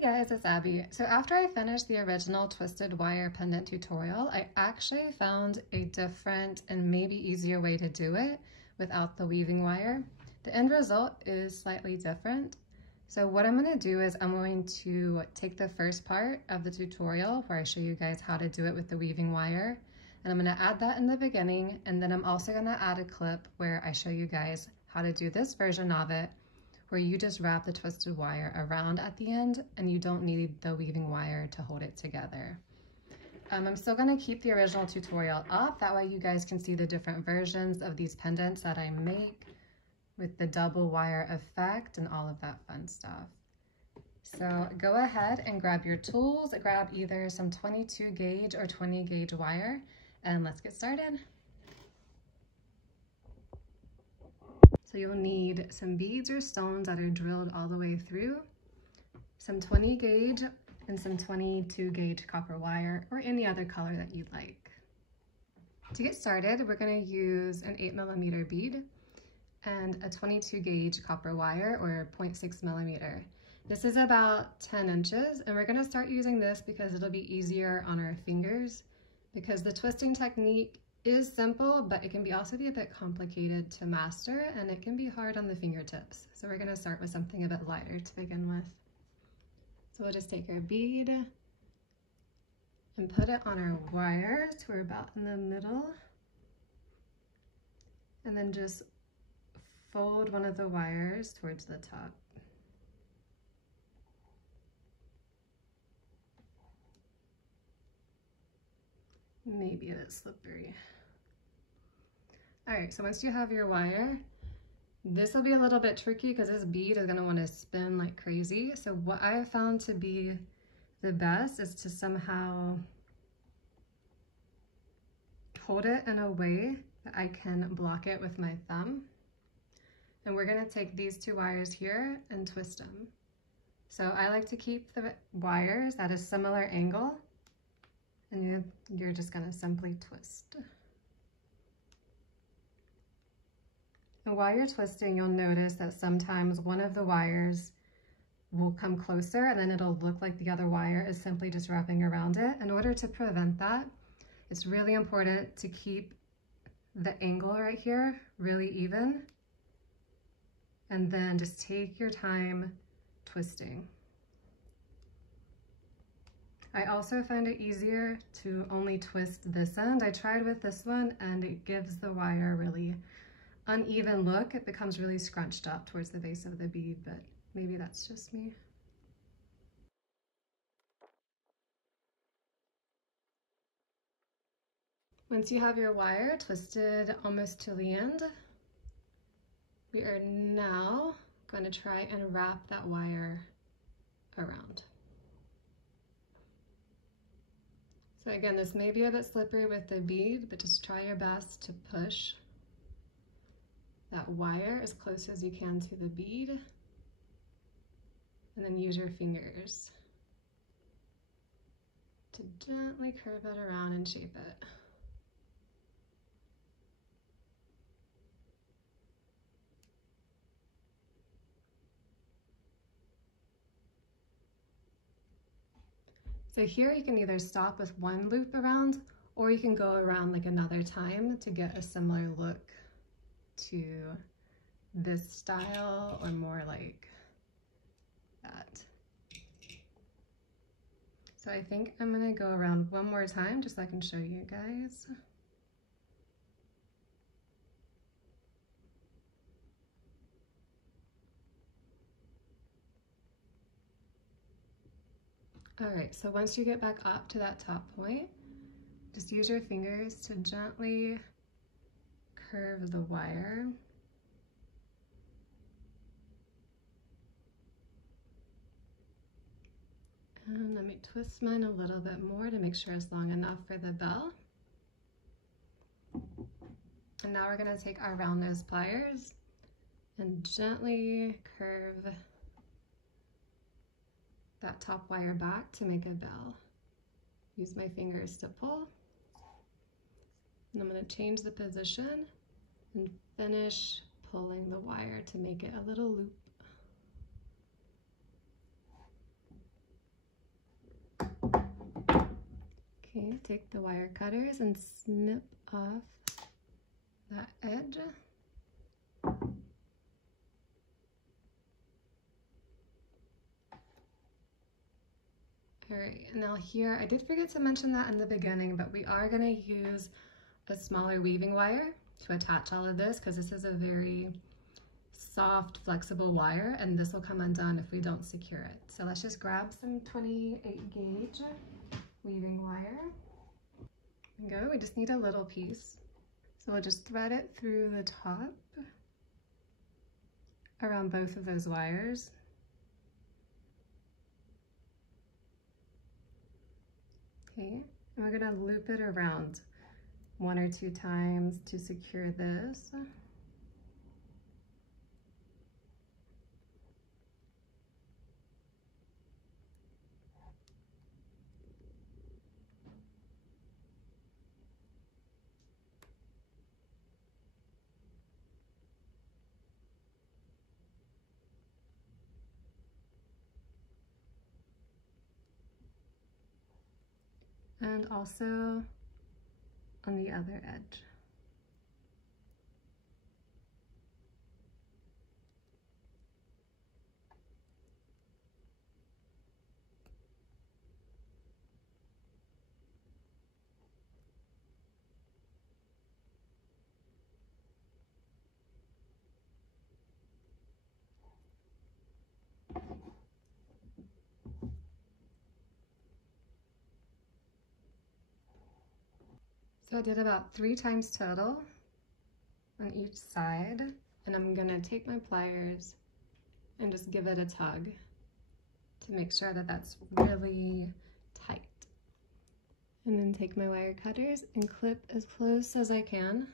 Hey guys, it's Abby. So after I finished the original twisted wire pendant tutorial, I actually found a different and maybe easier way to do it without the weaving wire. The end result is slightly different. So what I'm going to do is I'm going to take the first part of the tutorial where I show you guys how to do it with the weaving wire, and I'm going to add that in the beginning, and then I'm also going to add a clip where I show you guys how to do this version of it, where you just wrap the twisted wire around at the end and you don't need the weaving wire to hold it together. I'm still going to keep the original tutorial up, that way you guys can see the different versions of these pendants that I make with the double wire effect and all of that fun stuff. So go ahead and grab your tools, grab either some 22 gauge or 20 gauge wire, and let's get started. So you'll need some beads or stones that are drilled all the way through, some 20 gauge and some 22 gauge copper wire or any other color that you'd like. To get started, we're going to use an 8mm bead and a 22 gauge copper wire or 0.6 millimeter. This is about 10 inches, and we're going to start using this because it'll be easier on our fingers, because the twisting technique is simple, but it can also be a bit complicated to master, and it can be hard on the fingertips. So we're going to start with something a bit lighter to begin with. So we'll just take our bead and put it on our wire, so we're about in the middle, and then just fold one of the wires towards the top. Maybe a bit slippery. All right, so once you have your wire, this will be a little bit tricky because this bead is gonna wanna spin like crazy. So what I have found to be the best is to somehow hold it in a way that I can block it with my thumb. And we're gonna take these two wires here and twist them. So I like to keep the wires at a similar angle, and you're just gonna simply twist. And while you're twisting, you'll notice that sometimes one of the wires will come closer and then it'll look like the other wire is simply just wrapping around it. In order to prevent that, it's really important to keep the angle right here really even, and then just take your time twisting. I also find it easier to only twist this end. I tried with this one and it gives the wire a really uneven look. It becomes really scrunched up towards the base of the bead, but maybe that's just me. Once you have your wire twisted almost to the end, we are now going to try and wrap that wire around. So again, this may be a bit slippery with the bead, but just try your best to push that wire as close as you can to the bead, and then use your fingers to gently curve it around and shape it. So here you can either stop with one loop around, or you can go around like another time to get a similar look to this style, or more like that. So I think I'm gonna go around one more time just so I can show you guys. All right, so once you get back up to that top point, just use your fingers to gently curve the wire. And let me twist mine a little bit more to make sure it's long enough for the bell. And now we're gonna take our round nose pliers and gently curve that top wire back to make a bell. Use my fingers to pull. And I'm going to change the position and finish pulling the wire to make it a little loop. Okay, take the wire cutters and snip off that edge. All right, now here, I did forget to mention that in the beginning, but we are gonna use a smaller weaving wire to attach all of this because this is a very soft, flexible wire, and this will come undone if we don't secure it. So let's just grab some 28 gauge weaving wire. There we go, we just need a little piece. So we'll just thread it through the top around both of those wires. Okay, and we're gonna loop it around 1 or 2 times to secure this. And also on the other edge. So I did about 3 times total on each side, and I'm gonna take my pliers and just give it a tug to make sure that that's really tight. And then take my wire cutters and clip as close as I can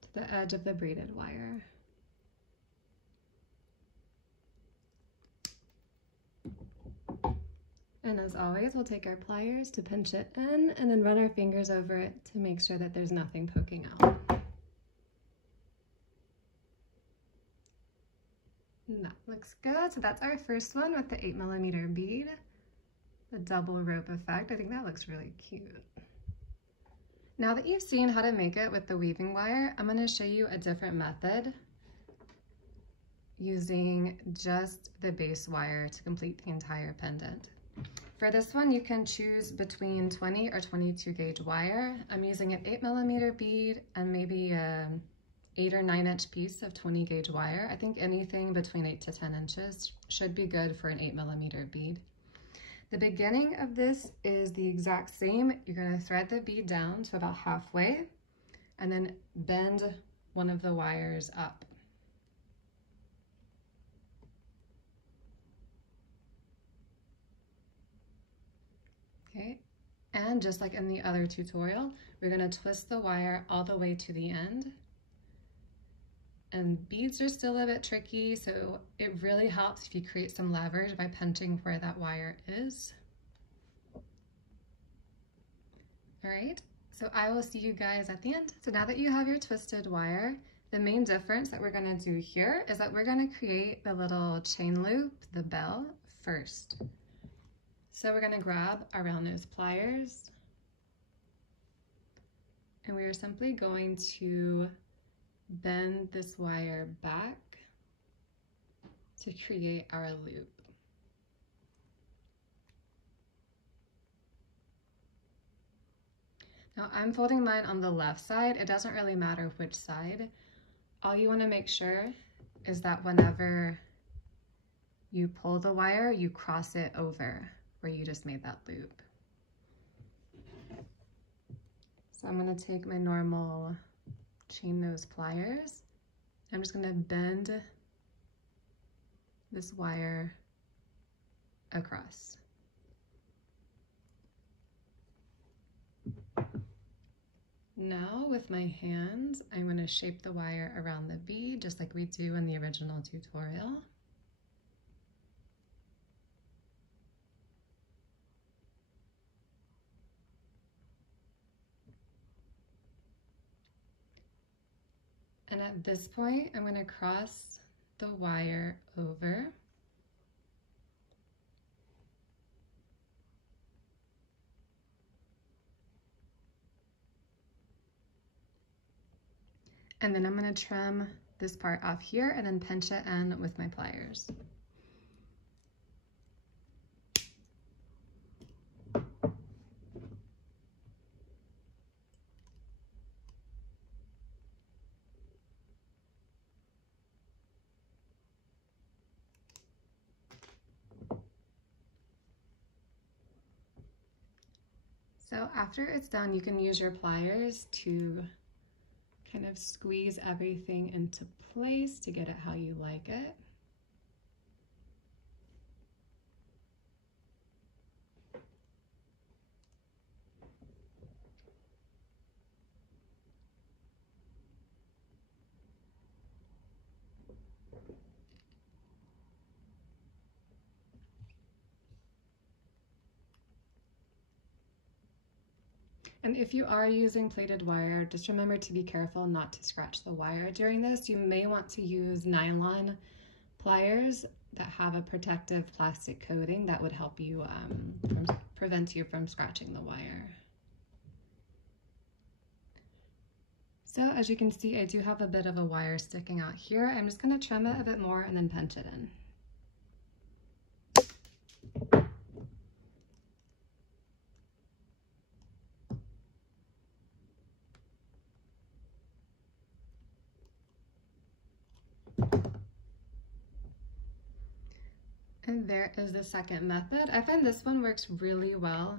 to the edge of the braided wire. And as always, we'll take our pliers to pinch it in and then run our fingers over it to make sure that there's nothing poking out. And that looks good. So that's our first one with the 8mm bead, the double rope effect. I think that looks really cute. Now that you've seen how to make it with the weaving wire, I'm going to show you a different method using just the base wire to complete the entire pendant. For this one, you can choose between 20 or 22 gauge wire. I'm using an 8mm bead and maybe a 8 or 9 inch piece of 20 gauge wire. I think anything between 8 to 10 inches should be good for an 8mm bead. The beginning of this is the exact same. You're going to thread the bead down to about halfway and then bend one of the wires up. Okay, and just like in the other tutorial, we're going to twist the wire all the way to the end. And beads are still a bit tricky, so it really helps if you create some leverage by pinching where that wire is. All right, so I will see you guys at the end. So now that you have your twisted wire, the main difference that we're going to do here is that we're going to create the little chain loop, the bell, first. So we're going to grab our round nose pliers, and we are simply going to bend this wire back to create our loop. Now I'm folding mine on the left side. It doesn't really matter which side. All you want to make sure is that whenever you pull the wire, you cross it over where you just made that loop. So I'm going to take my normal chain nose pliers. I'm just going to bend this wire across. Now with my hands, I'm going to shape the wire around the bead just like we do in the original tutorial. And at this point, I'm going to cross the wire over. And then I'm going to trim this part off here and then pinch it in with my pliers. So after it's done, you can use your pliers to kind of squeeze everything into place to get it how you like it. And if you are using plaited wire, just remember to be careful not to scratch the wire during this. You may want to use nylon pliers that have a protective plastic coating that would help you prevent you from scratching the wire. So as you can see, I do have a bit of a wire sticking out here. I'm just going to trim it a bit more and then pinch it in. And there is the second method. I find this one works really well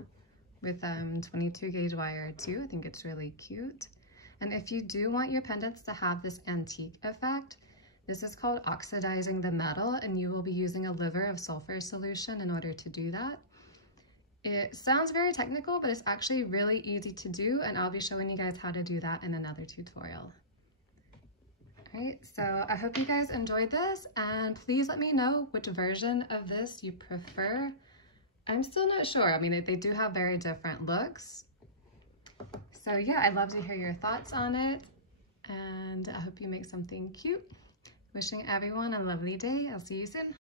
with 22 gauge wire too. I think it's really cute. And if you do want your pendants to have this antique effect, this is called oxidizing the metal, and you will be using a liver of sulfur solution in order to do that. It sounds very technical, but it's actually really easy to do, and I'll be showing you guys how to do that in another tutorial. All right, so I hope you guys enjoyed this, and please let me know which version of this you prefer. I'm still not sure. I mean, they do have very different looks. So yeah, I'd love to hear your thoughts on it, and I hope you make something cute. Wishing everyone a lovely day. I'll see you soon.